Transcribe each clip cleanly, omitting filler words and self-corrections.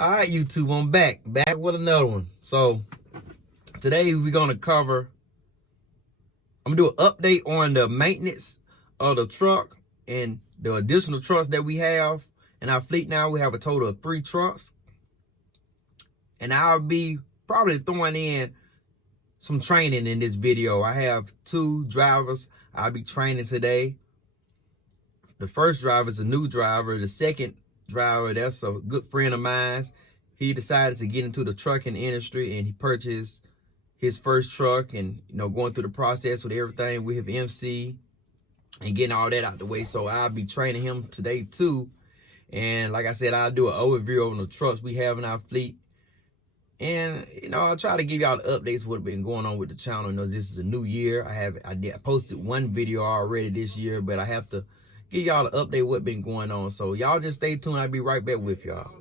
All right, YouTube, I'm back with another one. So today we're gonna cover. I'm gonna do an update on the maintenance of the truck and the additional trucks that we have in our fleet. Now we have a total of 3 trucks, and I'll be probably throwing in some training in this video. I have 2 drivers I'll be training today. The first driver is a new driver. The second driver, that's a good friend of mine. He decided to get into the trucking industry, and he purchased his first truck, and going through the process with everything with his MC and getting all that out the way. So I'll be training him today too. And like I said, I'll do an overview on the trucks we have in our fleet. And I'll try to give y'all the updates what's been going on with the channel. This is a new year. I posted 1 video already this year, but I have to give y'all an update what's been going on. So y'all just stay tuned. I'll be right back with y'all.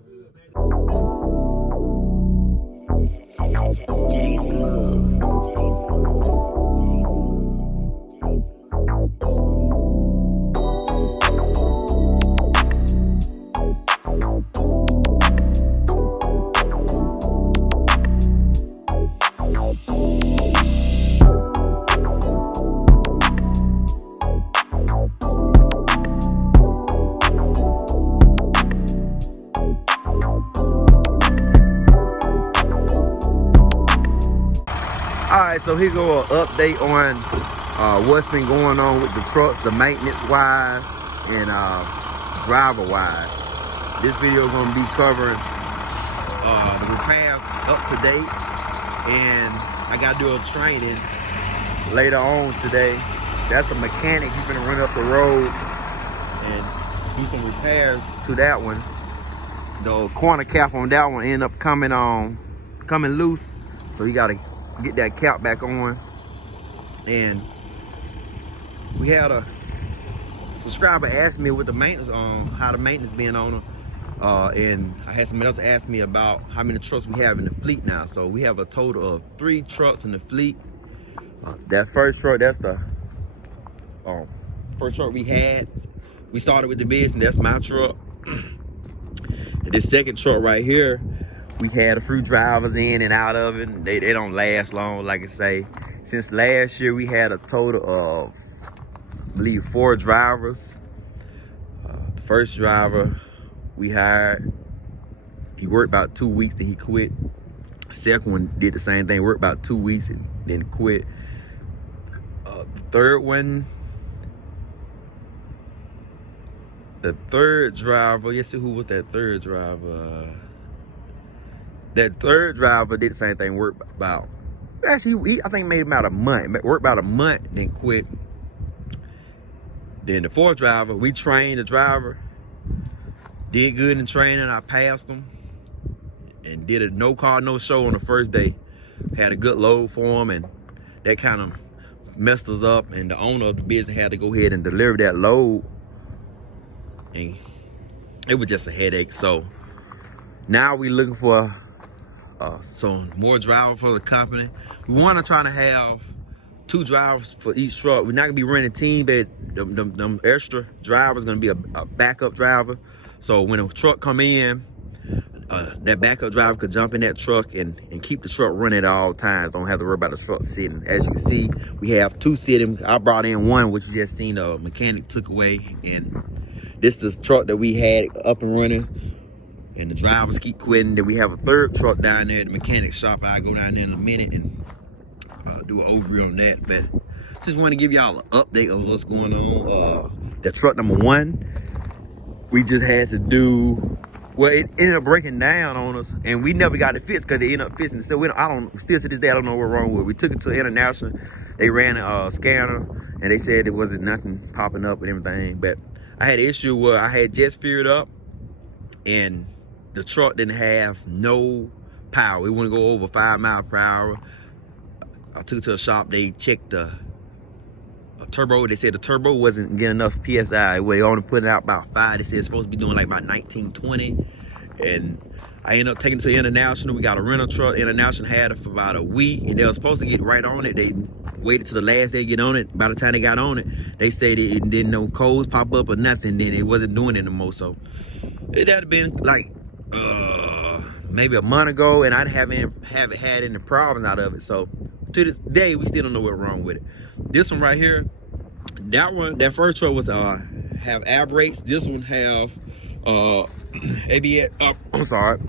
J Smooth. Alright, so here go an update on what's been going on with the trucks, the maintenance wise and driver wise. This video is going to be covering the repairs up to date, and I got to do a training later on today. That's the mechanic. He's going to run up the road and do some repairs to that one. The corner cap on that one ended up coming loose, so you got to get that cap back on. And we had a subscriber ask me what the maintenance how the maintenance been on her, and I had somebody else ask me about how many trucks we have in the fleet now. So we have a total of 3 trucks in the fleet. That first truck, that's the first truck we had. We started with the business. That's my truck. And this second truck right here, we had a few drivers in and out of it. They don't last long, like I say. Since last year, we had a total of, I believe, 4 drivers. The first driver we hired, he worked about 2 weeks, then he quit. The second one did the same thing, worked about 2 weeks and then quit. The third driver, let's see who was that third driver. That third driver did the same thing, worked about, actually, I think maybe about a month. Worked about a month, then quit. Then the fourth driver, we trained the driver, did good in training. I passed him and did a no call, no show on the first day. Had a good load for him, and that kind of messed us up. And the owner of the business had to go ahead and deliver that load, and it was just a headache. So now we looking for some more drivers for the company. We want to try to have 2 drivers for each truck. We're not gonna be running team, but them extra drivers gonna be a backup driver. So when a truck come in, that backup driver could jump in that truck and keep the truck running at all times. Don't have to worry about the truck sitting. As you can see, we have 2 sitting. I brought in 1, which you just seen the mechanic took away, and this is the truck that we had up and running. And the drivers keep quitting. Then we have a 3rd truck down there at the mechanic shop. I'll go down there in a minute and do an overview on that. But just want to give y'all an update of what's going on. The truck number 1, we just had to do, well, it ended up breaking down on us, and we never got it fixed because they ended up fixing it. So still to this day, I don't know what's wrong with it. We took it to International. They ran a scanner, and they said it wasn't nothing popping up and everything. But I had an issue where I had just figured up, and the truck didn't have no power. It wouldn't go over 5 miles per hour. I took it to a shop. They checked the turbo. They said the turbo wasn't getting enough PSI. They only put out about 5. They said it's supposed to be doing like about 19, 20. And I ended up taking it to International. We got a rental truck. International had it for about a week, and they were supposed to get right on it. They waited till the last day to get on it. By the time they got on it, they said it didn't no codes pop up or nothing. Then it wasn't doing it no more. So it had been like maybe a month ago, and I haven't had any problems out of it. So to this day, we still don't know what's wrong with it. This one right here, that first truck was have air brakes. This one have ABS. I'm sorry,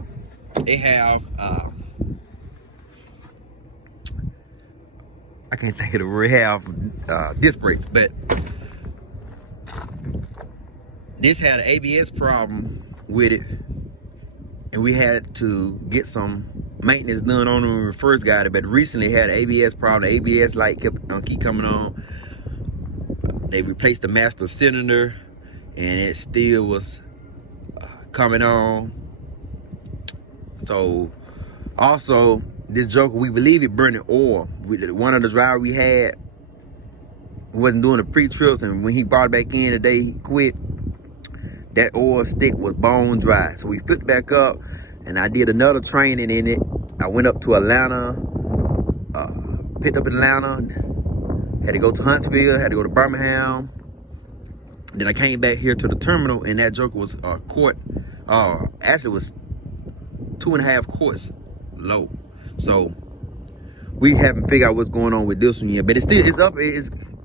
they have I can't think of the word. Have disc brakes, but this had an ABS problem with it, and we had to get some maintenance done on it when we first got it. But recently had an ABS problem. The ABS light keep coming on. They replaced the master cylinder, and it still was coming on. So also this joker, we believe it burning oil. One of the drivers we had wasn't doing the pre-trips, and when he brought it back in today, he quit. That oil stick was bone dry. So we flipped back up, and I did another training in it. I went up to Atlanta, picked up Atlanta, had to go to Huntsville, had to go to Birmingham. Then I came back here to the terminal, and that joker was actually was 2.5 quarts low. So we haven't figured out what's going on with this one yet, but it's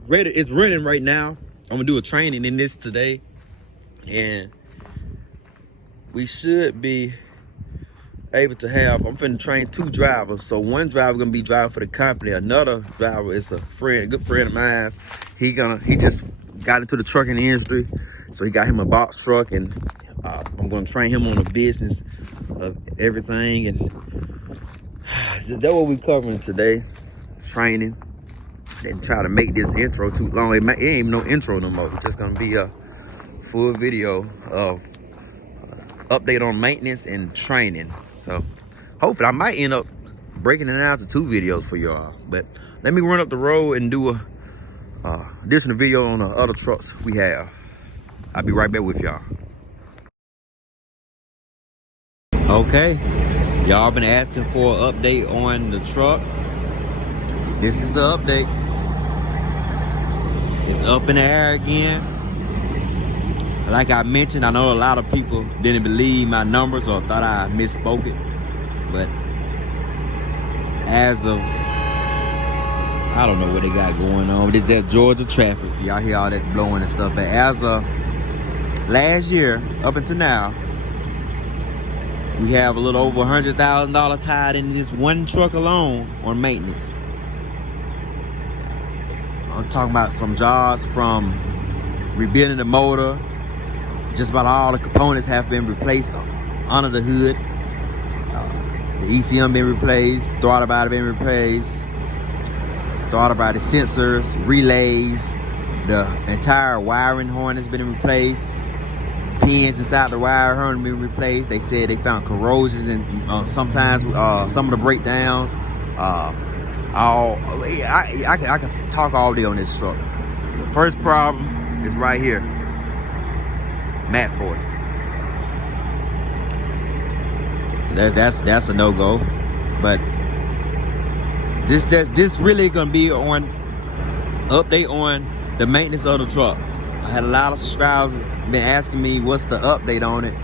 ready, it's running right now. I'm gonna do a training in this today, and we should be able to have, I'm finna train 2 drivers. So one driver gonna be driving for the company, another driver is a good friend of mine. He just got into the trucking industry, so he got him a box truck, and I'm gonna train him on the business of everything. And that's what we're covering today, training, and try to make this intro too long. It ain't even no intro no more. It's just gonna be a full video of update on maintenance and training. So hopefully I might end up breaking it out to 2 videos for y'all. But let me run up the road and do a additional video on the other trucks we have. I'll be right back with y'all. Okay, y'all been asking for an update on the truck. This is the update. It's up in the air again. Like I mentioned, I know a lot of people didn't believe my numbers or thought I misspoke it. But as of, I don't know what they got going on. It's just Georgia traffic. Y'all hear all that blowing and stuff. But as of last year, up until now, we have a little over $100,000 tied in this one truck alone on maintenance. I'm talking about from jobs, from rebuilding the motor. Just about all the components have been replaced under the hood. The ECM been replaced, throttle body been replaced, throttle body sensors, relays, the entire wiring horn has been replaced, pins inside the wire horn have been replaced. They said they found corrosions and sometimes some of the breakdowns. I can talk all day on this truck. The first problem is right here. Max force. That's a no-go. But this really gonna be on update on the maintenance of the truck. I had a lot of subscribers been asking me what's the update on it,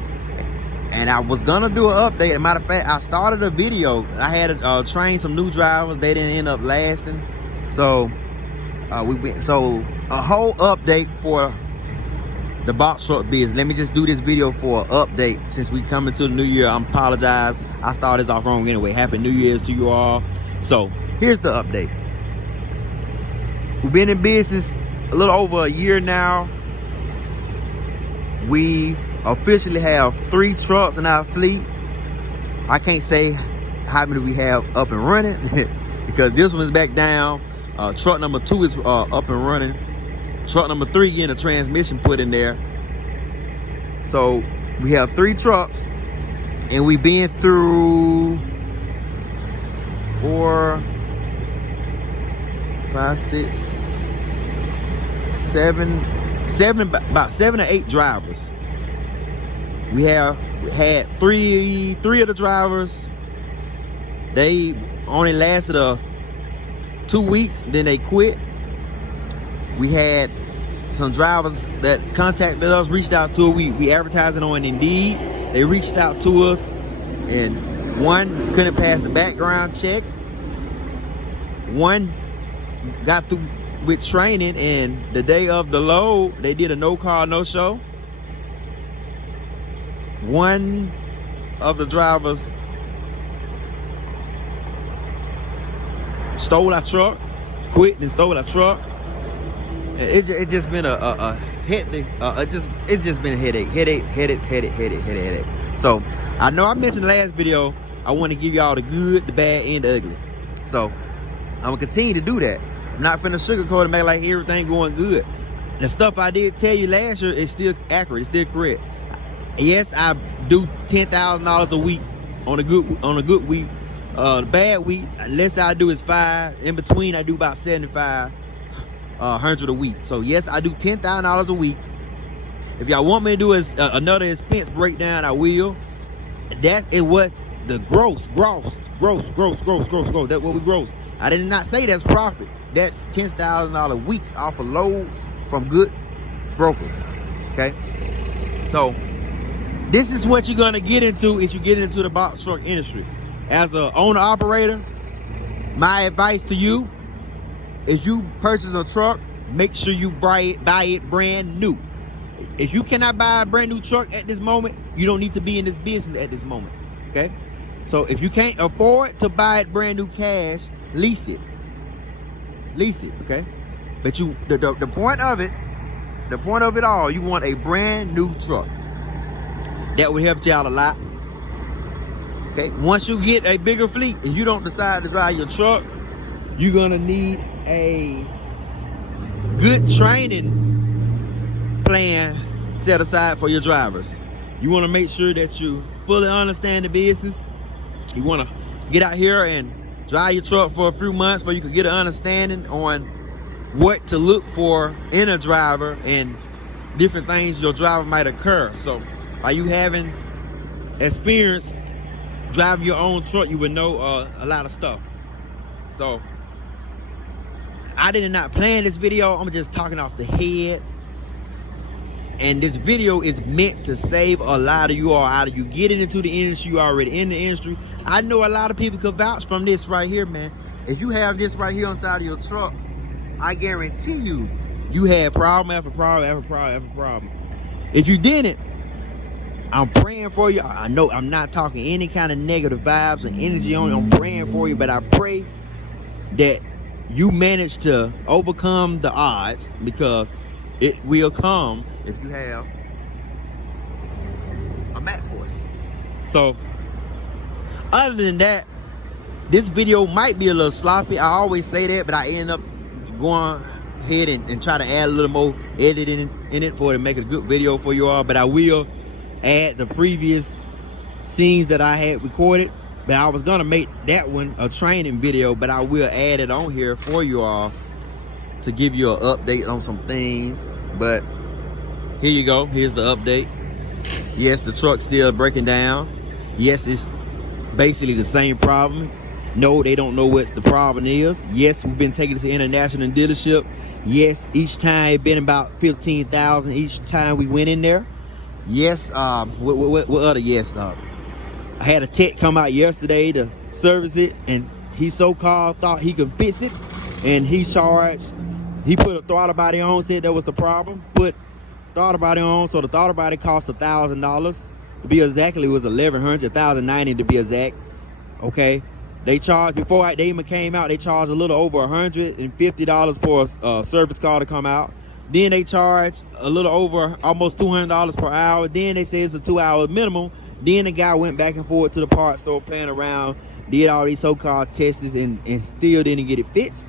and I was gonna do an update. As a matter of fact, I started a video. I had to train some new drivers. They didn't end up lasting, so a whole update for the box truck business. Let me just do this video for an update since we coming to the new year. I apologize, I started this off wrong anyway. Happy New Year's to you all. So here's the update. We've been in business a little over a year now. We officially have 3 trucks in our fleet. I can't say how many we have up and running because this one's back down. Truck number 2 is up and running. Truck number 3 getting a transmission put in there. So we have 3 trucks, and we've been through 4, 5, 6, 7, about 7 or 8 drivers. We have had three of the drivers. They only lasted 2 weeks, then they quit. We had some drivers that contacted us, reached out to us. We advertising on Indeed. They reached out to us, and One couldn't pass the background check. One got through with training, and the day of the load, they did a no call, no show. One of the drivers stole our truck, quit and stole our truck. It just been a hectic. It's just been a headache. So I know I mentioned the last video, I want to give y'all the good, the bad, and the ugly. So I'm gonna continue to do that. I'm not finna sugarcoat and make like everything going good. The stuff I did tell you last year is still accurate, it's still correct. Yes, I do $10,000 a week on a good week. The bad week, less I do is 5. In between, I do about 7,500 a week. So yes, I do $10,000 a week. If y'all want me to do another expense breakdown, I will. That is what the gross. That's what we gross. I did not say that's profit. That's $10,000 weeks off of loads from good brokers. Okay, so this is what you're gonna get into if you get into the box truck industry. As an owner operator, my advice to you: if you purchase a truck, make sure you buy it brand new. If you cannot buy a brand new truck at this moment, you don't need to be in this business at this moment. Okay, so if you can't afford to buy it brand new cash, lease it. Okay, but the point of it all, you want a brand new truck. That would help you out a lot. Okay, once you get a bigger fleet and you don't decide to drive your truck, you're gonna need a good training plan set aside for your drivers. You want to make sure that you fully understand the business. You want to get out here and drive your truck for a few months so you can get an understanding on what to look for in a driver and different things your driver might occur. So by you having experience driving your own truck, you would know a lot of stuff. So I did not plan this video. I'm just talking off the head. And this video is meant to save a lot of you all out of you getting into the industry. You already in the industry. I know a lot of people could vouch from this right here, man. If you have this right here on the side of your truck, I guarantee you had problem after problem. If you didn't, I'm praying for you. I know I'm not talking any kind of negative vibes or energy on you. I'm praying for you, but I pray that you manage to overcome the odds, because it will come if you have a max force. So other than that, this video might be a little sloppy. I always say that, but I end up going ahead and try to add a little more editing in it for it to make a good video for you all. But I will add the previous scenes that I had recorded. But I was gonna make that one a training video, but I will add it on here for you all to give you an update on some things. But here you go, here's the update. Yes, the truck's still breaking down. Yes, it's basically the same problem. No, they don't know what the problem is. Yes, we've been taking it to international dealership. Yes, each time it been about 15,000 each time we went in there. Yes, what other yes? I had a tech come out yesterday to service it, and he so-called thought he could fix it, and he charged. He put a throttle body on, said that was the problem. Put throttle body on, so the throttle body cost $1,000 to be exactly. It was $1,100, $1,090 to be exact. Okay, they charged before they even came out. They charged a little over $150 for a service car to come out. Then they charged a little over almost $200 per hour. Then they said it's a 2-hour minimum. Then the guy went back and forth to the parts store, playing around, did all these so-called tests, and still didn't get it fixed.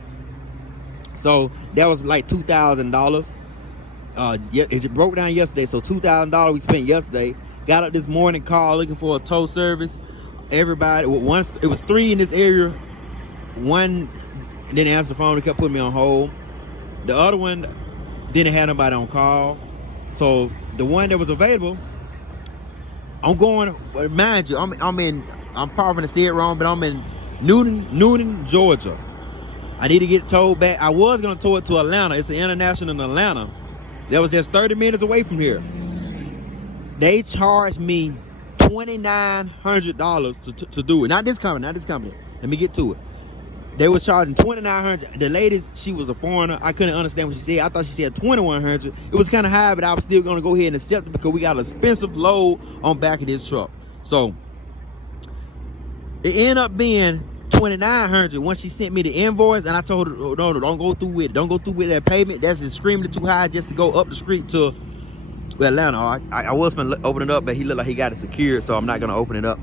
So that was like $2,000. It broke down yesterday, so $2,000 we spent yesterday. Got up this morning, called looking for a tow service. Everybody, once it was 3 in this area. One didn't answer the phone, they kept putting me on hold. The other one didn't have nobody on call. So the one that was available, I'm going, mind you, I'm probably gonna say it wrong, but I'm in Newnan, Georgia. I need to get towed back. I was gonna tow it to Atlanta. It's an international in Atlanta. That was just 30 minutes away from here. They charged me $20 $2,900 to do it. Not this company. Let me get to it. They was charging $2,900. The lady, she was a foreigner. I couldn't understand what she said. I thought she said $2,100. It was kind of high, but I was still gonna go ahead and accept it because we got an expensive load on back of this truck. So it ended up being $2,900 once she sent me the invoice, and I told her, oh, no, don't go through with it. Don't go through with that payment. That's extremely too high just to go up the street to Atlanta. I was gonna open it up, but he looked like he got it secured, so I'm not gonna open it up.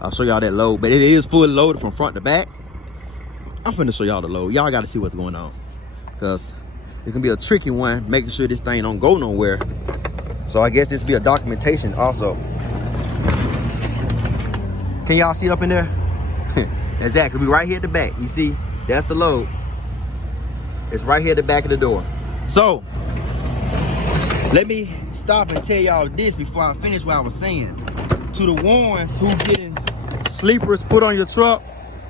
I'll show y'all that load, but it is fully loaded from front to back. I'm finna show y'all the load. Y'all gotta see what's going on, because it can be a tricky one, making sure this thing don't go nowhere. So I guess this be a documentation also. Can y'all see it up in there? Exactly, we right here at the back. You see, that's the load. It's right here at the back of the door. So let me stop and tell y'all this before I finish what I was saying. To the ones who getting sleepers put on your truck,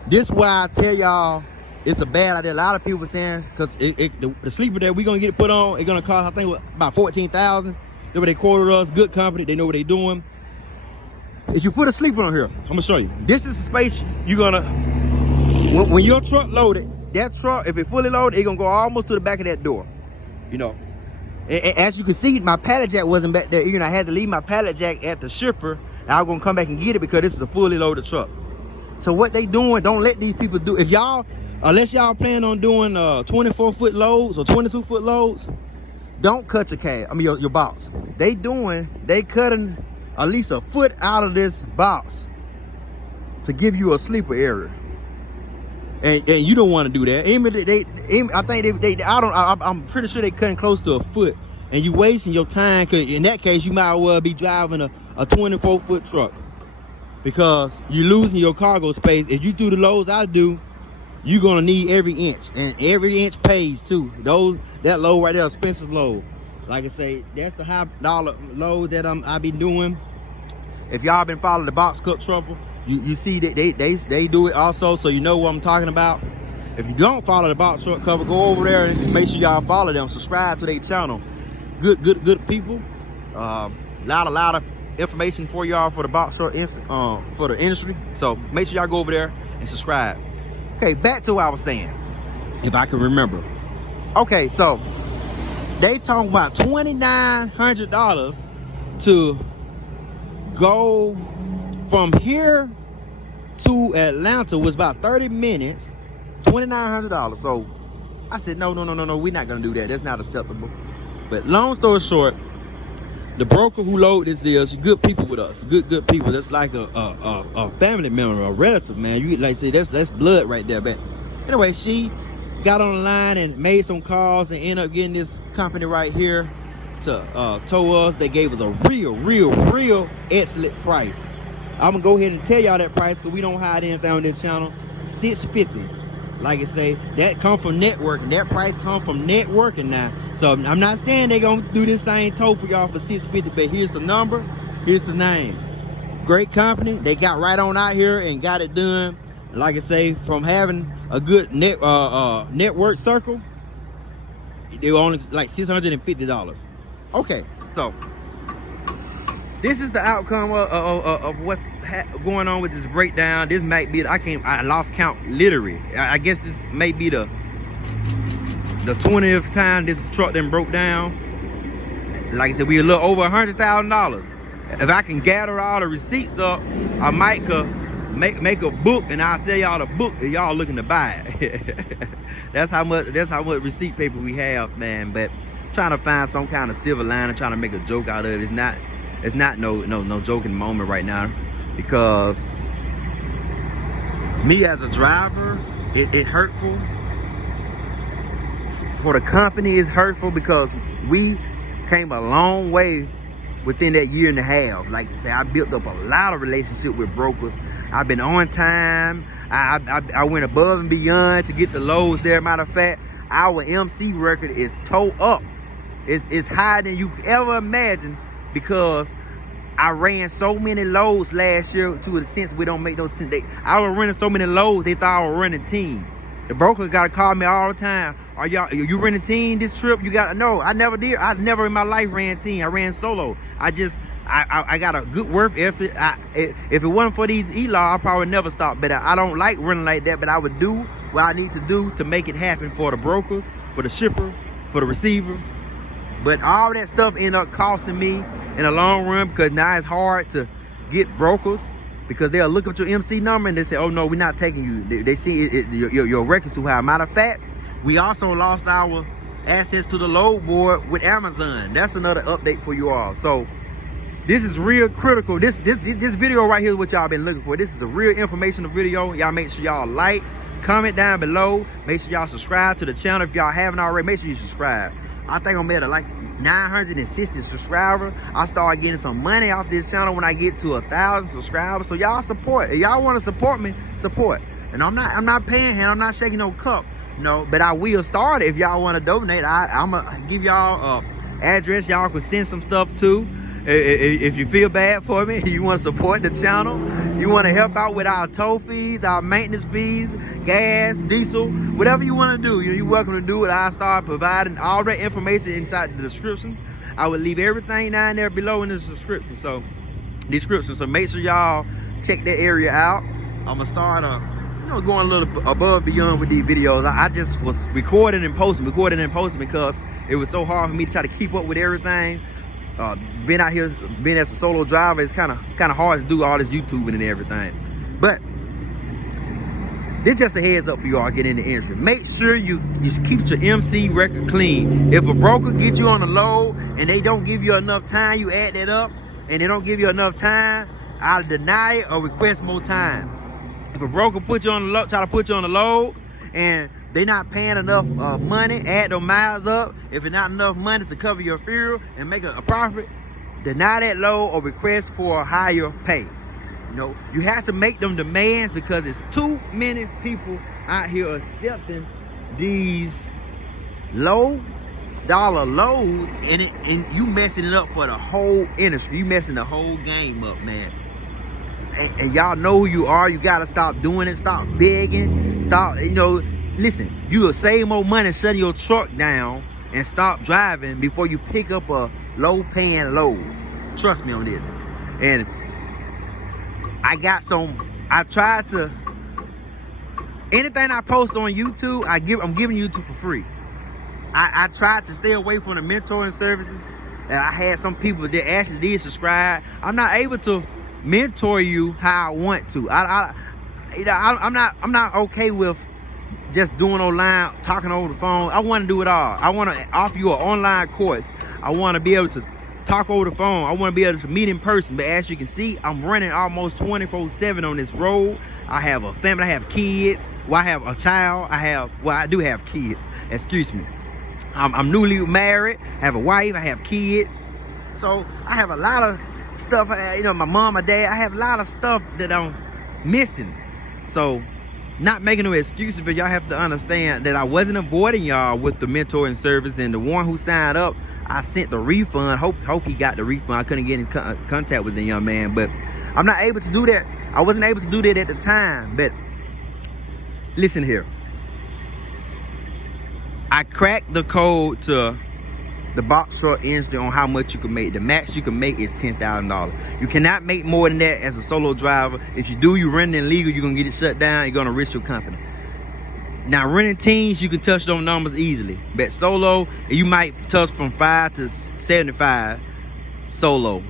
this why I tell y'all it's a bad idea. A lot of people saying, because the sleeper that we gonna get it put on, it's gonna cost, I think, about $14,000. That's what they quoted us. Good company, they know what they doing. If you put a sleeper on here, I'm gonna show you. This is the space you're gonna, when your truck loaded, that truck, if it fully loaded, it's gonna go almost to the back of that door. You know, as you can see, my pallet jack wasn't back there. You know, I had to leave my pallet jack at the shipper. I was gonna come back and get it because this is a fully loaded truck. So what they doing, don't let these people do. If y'all, unless y'all plan on doing 24-foot loads or 22-foot loads, don't cut your cab, your box. They cutting at least a foot out of this box to give you a sleeper area. And you don't want to do that. I'm pretty sure they cutting close to a foot, and you wasting your time. Cause in that case, you might well be driving a 24-foot truck, because you're losing your cargo space. If you do the loads I do, you're gonna need every inch, and every inch pays too. That load right there, expensive load. Like I say, that's the high dollar load that I be doing. If y'all been following the box cut trouble, you see that they do it also, so you know what I'm talking about. If you don't follow the box truck cover, go over there and make sure y'all follow them. Subscribe to their channel. Good people. Lot of information for y'all for the box truck for the industry. So make sure y'all go over there and subscribe. Okay, back to what I was saying, if I can remember. Okay, so they talking about $2,900 to go from here to Atlanta, was about 30 minutes, $2,900. So I said, no, we're not gonna do that. That's not acceptable. But long story short, the broker who loaded this is good people with us. Good people. That's like a family member, a relative, man. You like say that's blood right there, man. Anyway, she got on the line and made some calls and ended up getting this company right here to tow us. They gave us a real excellent price. I'm gonna go ahead and tell y'all that price, because we don't hide anything on this channel. $650. Like I say, that come from networking. That price come from networking now. So I'm not saying they gonna do this same tow for y'all for $650, but here's the number, here's the name. Great company. They got right on out here and got it done. Like I say, from having a good network circle, they were only like $650. Okay, so this is the outcome of what's going on with this breakdown. This might be, I lost count literally. I guess this may be the 20th time this truck then broke down. Like I said, we a little over $100,000. If I can gather all the receipts up, I might make a book, and I'll sell y'all the book if y'all looking to buy it. That's how much receipt paper we have, man. But trying to find some kind of silver line and trying to make a joke out of it. It's not no joking moment right now, because me as a driver, it hurtful. For the company, it's hurtful because we came a long way within that year and a half. Like I say, I built up a lot of relationship with brokers. I've been on time. I went above and beyond to get the loads there. Matter of fact, our MC record is toe up. It's higher than you ever imagined, because I ran so many loads last year to the sense we don't make no sense. I was running so many loads, they thought I was running team. The broker gotta call me all the time. Are you renting team this trip? You got no, I never did. I never in my life ran team. I ran solo. I got a good work ethic. If it wasn't for these E-Law, I probably never stopped. But I don't like running like that. But I would do what I need to do to make it happen for the broker, for the shipper, for the receiver. But all that stuff ended up costing me in the long run, because now it's hard to get brokers, because they'll look at your MC number and they say, oh no, we're not taking you. They see your record's too high. Matter of fact, we also lost our access to the load board with Amazon. That's another update for you all. So this is real critical. This video right here is what y'all been looking for. This is a real informational video. Y'all make sure y'all like, comment down below. Make sure y'all subscribe to the channel. If y'all haven't already, make sure you subscribe. I think I'm at like 960 subscribers. I start getting some money off this channel when I get to 1,000 subscribers. So y'all support. If y'all want to support me, support. And I'm not paying him. I'm not shaking no cup. No, but I will start it if y'all want to donate. I'm gonna give y'all address y'all can send some stuff to. If you feel bad for me, you want to support the channel, you want to help out with our toll fees, our maintenance fees, gas, diesel, whatever you want to do, you're welcome to do it. I'll start providing all that information inside the description. I will leave everything down there below in the description. So make sure y'all check that area out. I'm gonna start going a little above beyond with these videos. I just was recording and posting because it was so hard for me to try to keep up with everything. Being out here, being as a solo driver, it's kind of hard to do all this YouTubing and everything. But this just a heads up for you all getting in the industry. Make sure you keep your MC record clean. If a broker gets you on a load and they don't give you enough time, you add that up, and they don't give you enough time, I'll deny it or request more time. If a broker put you on the load, try to put you on the load, and they not paying enough money, add those miles up. If it's not enough money to cover your fuel and make a profit, deny that load or request for a higher pay. You know, you have to make them demands, because it's too many people out here accepting these low dollar loads, and you messing it up for the whole industry. You messing the whole game up, man. And y'all know who you are. You gotta stop doing it. Stop begging. Stop, listen, you will save more money shutting your truck down and stop driving before you pick up a low-paying load. Trust me on this. And I tried to, anything I post on YouTube, I'm giving YouTube for free. I tried to stay away from the mentoring services. And I had some people that actually did subscribe. I'm not able to mentor you how I want to. I'm not okay with just doing online, talking over the phone. I want to do it all. I want to offer you an online course. I want to be able to talk over the phone. I want to be able to meet in person. But as you can see, I'm running almost 24/7 on this road. I have a family. I have kids. Well, I have a child. I do have kids. Excuse me. I'm newly married. I have a wife. I have kids. So I have a lot of stuff. My mom, my dad. I have a lot of stuff that I'm missing. So, not making no excuses, but y'all have to understand that I wasn't avoiding y'all with the mentoring service, and the one who signed up, I sent the refund. Hope he got the refund. I couldn't get in contact with the young man, but I'm not able to do that. I wasn't able to do that at the time. But listen here, I cracked the code to the box truck industry on how much you can make. The max you can make is $10,000. You cannot make more than that as a solo driver. If you do, you're renting illegal, you're gonna get it shut down, you're gonna risk your company. Now, renting teams, you can touch those numbers easily. But solo, you might touch from 5 to 75 solo.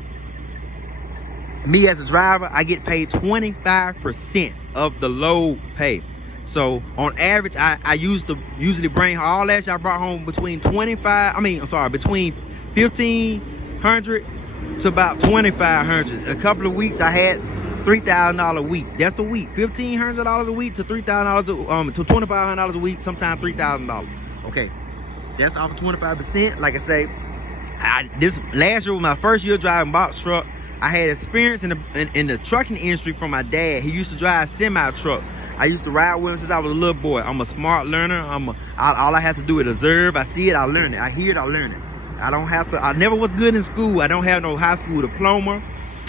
Me as a driver, I get paid 25% of the load pay. So on average, I usually bring all that I brought home between between $1,500 to about $2,500. A couple of weeks I had $3,000 a week. That's a week. $1,500 a week to $3,000 to $2,500 a week. Sometimes $3,000. Okay, that's off of 25%. Like I say, this last year was my first year driving box truck. I had experience in the trucking industry from my dad. He used to drive semi trucks. I used to ride with him since I was a little boy. I'm a smart learner. All I have to do is observe. I see it, I learn it. I hear it, I learn it. I never was good in school. I don't have no high school diploma.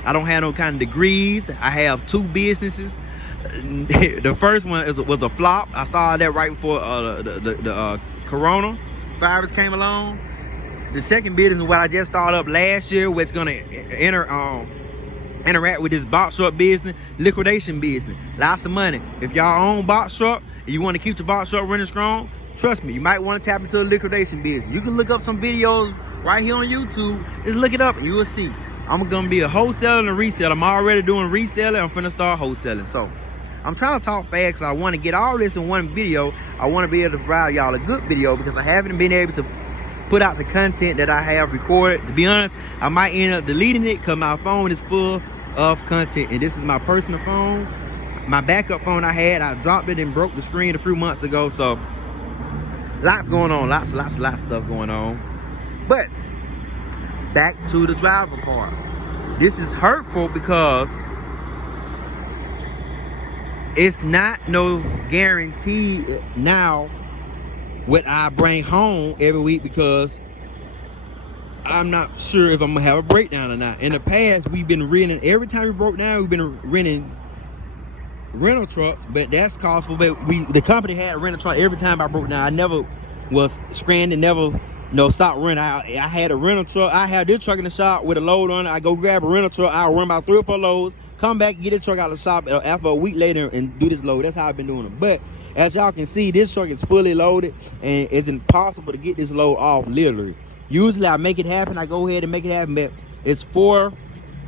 I don't have no kind of degrees. I have 2 businesses. The first one was a flop. I started that right before the Corona virus came along. The second business is what I just started up last year, what's gonna interact with this box truck business, liquidation business. Lots of money. If y'all own box truck and you want to keep the box truck running strong, trust me, you might want to tap into a liquidation business. You can look up some videos right here on YouTube. Just look it up and you will see. I'm gonna be a wholesaler and a reseller. I'm already doing reselling. I'm finna start wholesaling. So I'm trying to talk fast because I want to get all this in one video. I want to be able to provide y'all a good video because I haven't been able to put out the content that I have recorded. To be honest, I might end up deleting it because my phone is full of content, and this is my personal phone. My backup phone I dropped it and broke the screen a few months ago. So lots going on, lots of stuff going on. But back to the driver part. This is hurtful because it's not no guarantee now what I bring home every week because I'm not sure if I'm gonna have a breakdown or not. In the past, we've been renting, every time we broke down, we've been renting rental trucks, but that's costful. But the company had a rental truck every time I broke down. I never was stranded, never stopped renting. I had a rental truck. I had this truck in the shop with a load on it. I go grab a rental truck, I'll run about 3 or 4 loads, come back, get this truck out of the shop after a week later and do this load. That's how I've been doing it. But as y'all can see, this truck is fully loaded and it's impossible to get this load off, literally. Usually I make it happen. I go ahead and make it happen, but it's 4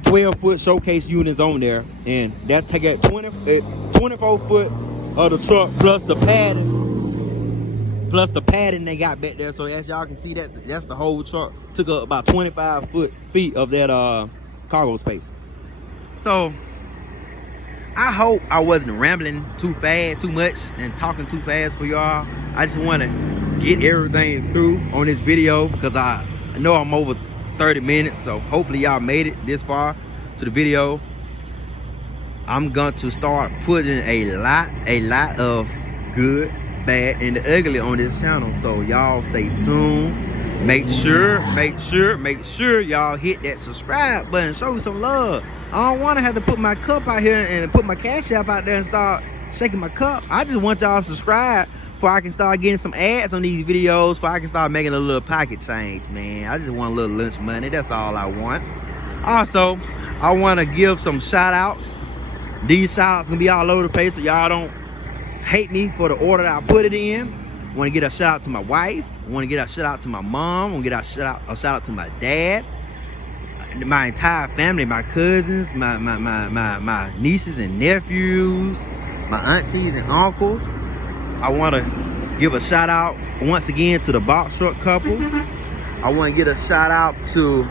12-foot showcase units on there, and that's taking 24 foot of the truck plus the padding they got back there. So as y'all can see, that's the whole truck. Took up about 25 feet of that cargo space. So I hope I wasn't rambling too much and talking too fast for y'all. I just want to get everything through on this video because I know I'm over 30 minutes, so hopefully y'all made it this far to the video. I'm going to start putting a lot of good, bad, and the ugly on this channel, so y'all stay tuned. Make sure y'all hit that subscribe button. Show me some love. I don't want to have to put my cup out here and put my cash app out there and start shaking my cup. I just want y'all to subscribe before I can start getting some ads on these videos, before I can start making a little pocket change, man. I just want a little lunch money. That's all I want. Also, I want to give some shout outs. These shout outs gonna be all over the place, so y'all don't hate me for the order that I put it in. I want to get a shout out to my wife. I want to get a shout out to my mom. I want to get a shout out to my dad, my entire family, my cousins, my nieces and nephews, my aunties and uncles. I want to give a shout out once again to the box truck couple. I want to get a shout out to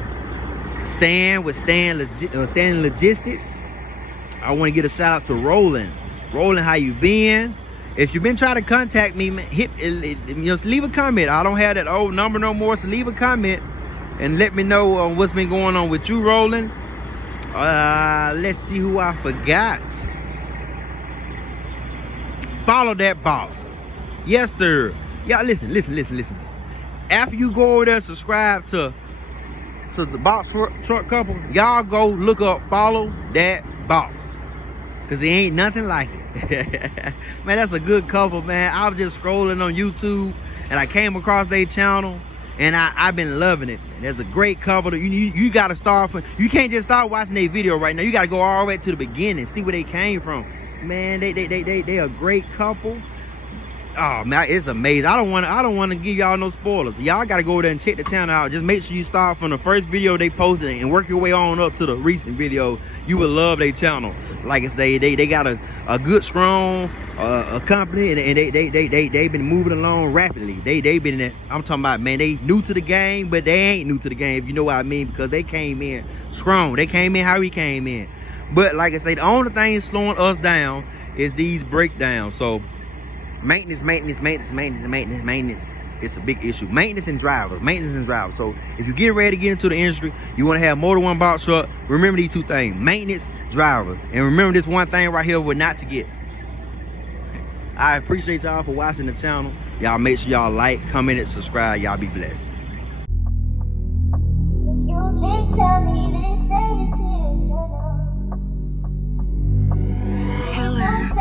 Stan with Stan Logistics. I want to get a shout out to Roland. Roland, how you been? If you've been trying to contact me, man, leave a comment. I don't have that old number no more, so leave a comment and let me know what's been going on with you, Roland. Let's see who I forgot. Follow that boss. Yes, sir. Y'all listen. After you go over there and subscribe to the box truck couple, y'all go look up Follow That Boss, because there ain't nothing like it. Man, that's a good couple, man. I was just scrolling on YouTube and I came across their channel and I've been loving it. There's a great couple. You got to start from, you can't just start watching their video right now. You got to go all the way to the beginning, see where they came from. Man, they a great couple. Oh man, it's amazing. I don't want to give y'all no spoilers. Y'all gotta go there and check the channel out. Just make sure you start from the first video they posted and work your way on up to the recent video. You will love their channel. Like it's they got a good strong a company, and they've been moving along rapidly. They've been, I'm talking about, man, they new to the game, but they ain't new to the game, if you know what I mean, because they came in strong. They came in how we came in. But like I say, the only thing slowing us down is these breakdowns. So maintenance. It's a big issue. Maintenance and drivers. So if you're getting ready to get into the industry, you want to have more than one box truck, remember these two things: maintenance, drivers. And remember this one thing right here, what not to get. I appreciate y'all for watching the channel. Y'all make sure y'all like, comment, and subscribe. Y'all be blessed. Killer.